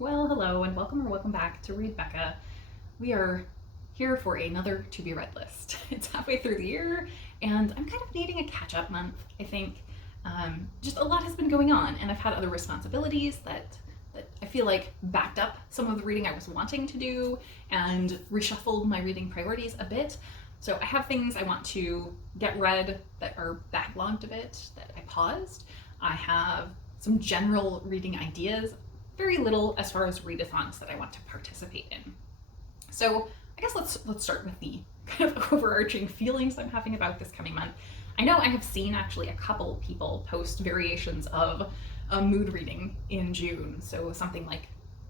Well, hello and welcome or welcome back to Read Becca. We are here for another to be read list. It's halfway through the year and I'm kind of needing a catch up month. I think just a lot has been going on and I've had other responsibilities that I feel like backed up some of the reading I was wanting to do and reshuffled my reading priorities a bit. So I have things I want to get read that are backlogged a bit that I paused. I have some general reading ideas, very little as far as readathons that I want to participate in. So I guess let's start with the kind of overarching feelings I'm having about this coming month. I know I have seen actually a couple people post variations of a mood reading in June. So something like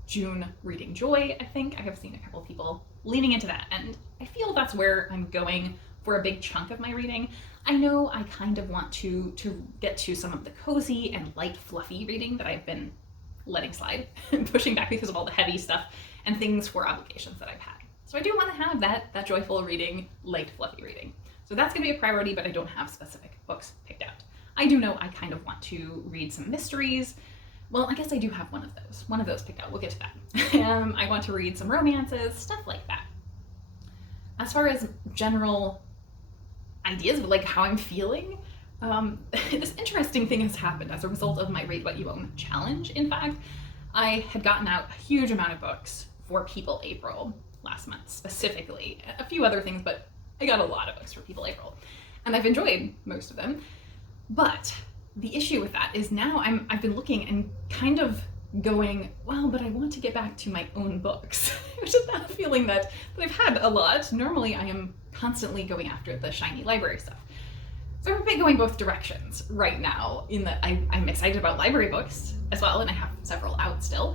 June reading joy, I think. I have seen a couple people leaning into that, and I feel that's where I'm going for a big chunk of my reading. I know I kind of want to get to some of the cozy and light fluffy reading that I've been letting slide and pushing back because of all the heavy stuff and things for obligations that I've had. So I do want to have that joyful reading, light fluffy reading. So that's going to be a priority, but I don't have specific books picked out. I do know I kind of want to read some mysteries. Well, I guess I do have one of those picked out. We'll get to that. I want to read some romances, stuff like that. As far as general ideas of like how I'm feeling, this interesting thing has happened as a result of my Read What You Own challenge. In fact, I had gotten out a huge amount of books for People April last month specifically. A few other things, but I got a lot of books for People April. And I've enjoyed most of them. But the issue with that is now I've been looking and kind of going, well, but I want to get back to my own books, which is not a feeling that I've had a lot. Normally I am constantly going after the shiny library stuff. So I'm a bit going both directions right now in that I'm excited about library books as well, and I have several out still,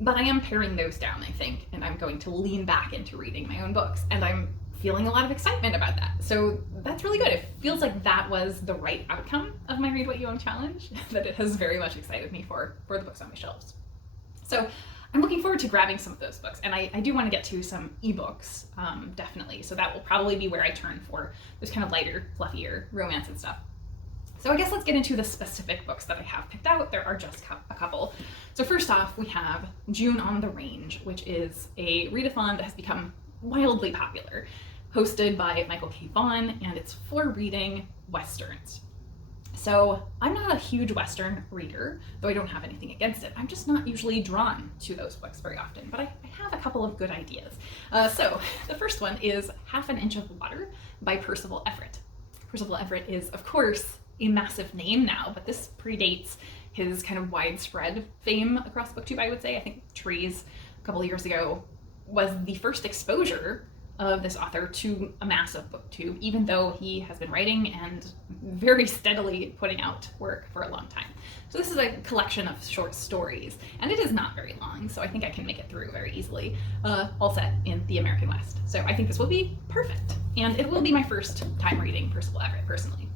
but I am paring those down, I think, and I'm going to lean back into reading my own books, and I'm feeling a lot of excitement about that. So that's really good. It feels like that was the right outcome of my Read What You Own challenge, that it has very much excited me for the books on my shelves. So I'm looking forward to grabbing some of those books, and I do want to get to some ebooks, definitely. So that will probably be where I turn for this kind of lighter, fluffier romance and stuff. So I guess let's get into the specific books that I have picked out. There are just a couple. So first off, we have June on the Range, which is a readathon that has become wildly popular, hosted by Michael K. Vaughan, and it's for reading Westerns. So I'm not a huge Western reader, though I don't have anything against it. I'm just not usually drawn to those books very often, but I have a couple of good ideas. So the first one is Half an Inch of Water by Percival Everett. Percival Everett is, of course, a massive name now, but this predates his kind of widespread fame across BookTube, I would say. I think Trees a couple of years ago was the first exposure of this author to a massive BookTube, even though he has been writing and very steadily putting out work for a long time. So this is a collection of short stories, and it is not very long, so I think I can make it through very easily, all set in the American West. So I think this will be perfect, and it will be my first time reading Percival Everett, personally.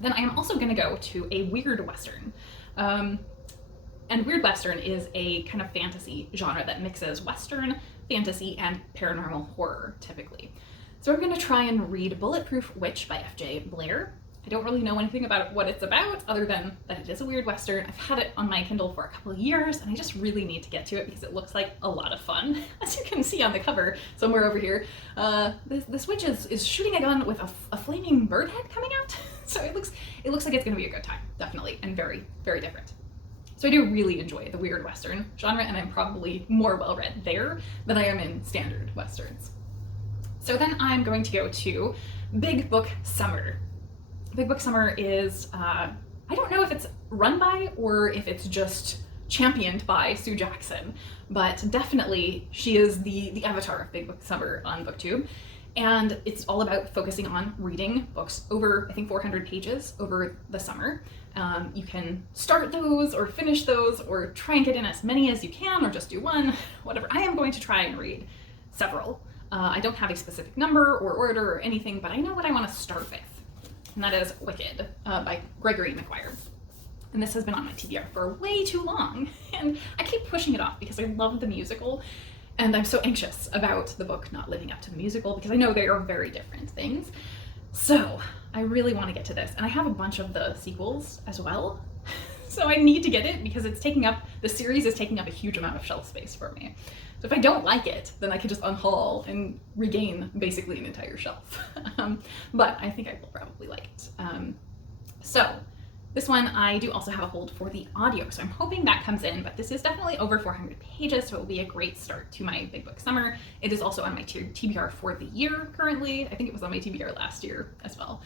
Then I am also going to go to a weird Western. And weird Western is a kind of fantasy genre that mixes Western, fantasy, and paranormal horror, typically. So I'm going to try and read Bulletproof Witch by F.J. Blair. I don't really know anything about what it's about, other than that it is a weird Western. I've had it on my Kindle for a couple of years, and I just really need to get to it because it looks like a lot of fun. As you can see on the cover, somewhere over here, this witch is shooting a gun with a flaming bird head coming out. So it looks like it's going to be a good time, definitely, and very, very different. So I do really enjoy the weird Western genre, and I'm probably more well-read there than I am in standard Westerns. So then I'm going to go to Big Book Summer. Big Book Summer is, I don't know if it's run by or if it's just championed by Sue Jackson, but definitely she is the avatar of Big Book Summer on BookTube. And it's all about focusing on reading books over, I think, 400 pages over the summer. You can start those or finish those or try and get in as many as you can or just do one, whatever. I am going to try and read several. I don't have a specific number or order or anything, but I know what I want to start with. And that is Wicked by Gregory McGuire. And this has been on my TBR for way too long. And I keep pushing it off because I love the musical. And I'm so anxious about the book not living up to the musical because I know they are very different things. So I really want to get to this. And I have a bunch of the sequels as well. So I need to get it because the series is taking up a huge amount of shelf space for me. So if I don't like it, then I can just unhaul and regain basically an entire shelf. But I think I will probably like it. So this one, I do also have a hold for the audio, so I'm hoping that comes in, but this is definitely over 400 pages, so it will be a great start to my big book summer. It is also on my TBR for the year currently. I think it was on my TBR last year as well.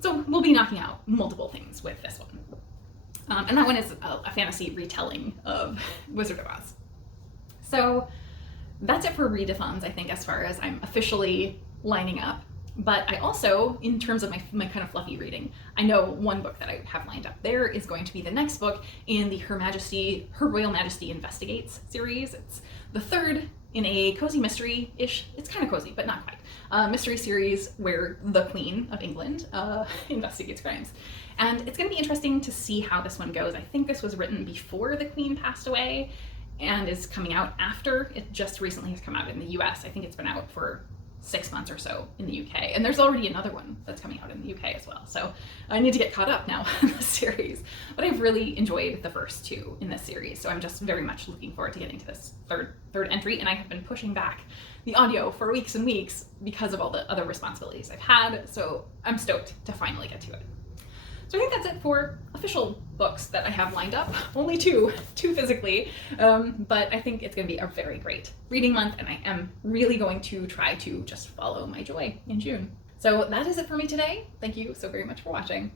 So we'll be knocking out multiple things with this one. And that one is a fantasy retelling of Wizard of Oz. So that's it for readathons, I think, as far as I'm officially lining up. But I also, in terms of my kind of fluffy reading, I know one book that I have lined up there is going to be the next book in the Her Royal Majesty Investigates series. It's the third in a cozy mystery-ish, it's kind of cozy, but not quite, mystery series where the Queen of England investigates crimes. And it's going to be interesting to see how this one goes. I think this was written before the Queen passed away and is coming out after. It just recently has come out in the US. I think it's been out for 6 months or so in the UK, and there's already another one that's coming out in the UK as well, so I need to get caught up now in the series. But I've really enjoyed the first two in this series, so I'm just very much looking forward to getting to this third entry, and I have been pushing back the audio for weeks and weeks because of all the other responsibilities I've had, so I'm stoked to finally get to it. So I think that's it for official books that I have lined up. Only two physically, but I think it's going to be a very great reading month, and I am really going to try to just follow my joy in June. So that is it for me today. Thank you so very much for watching.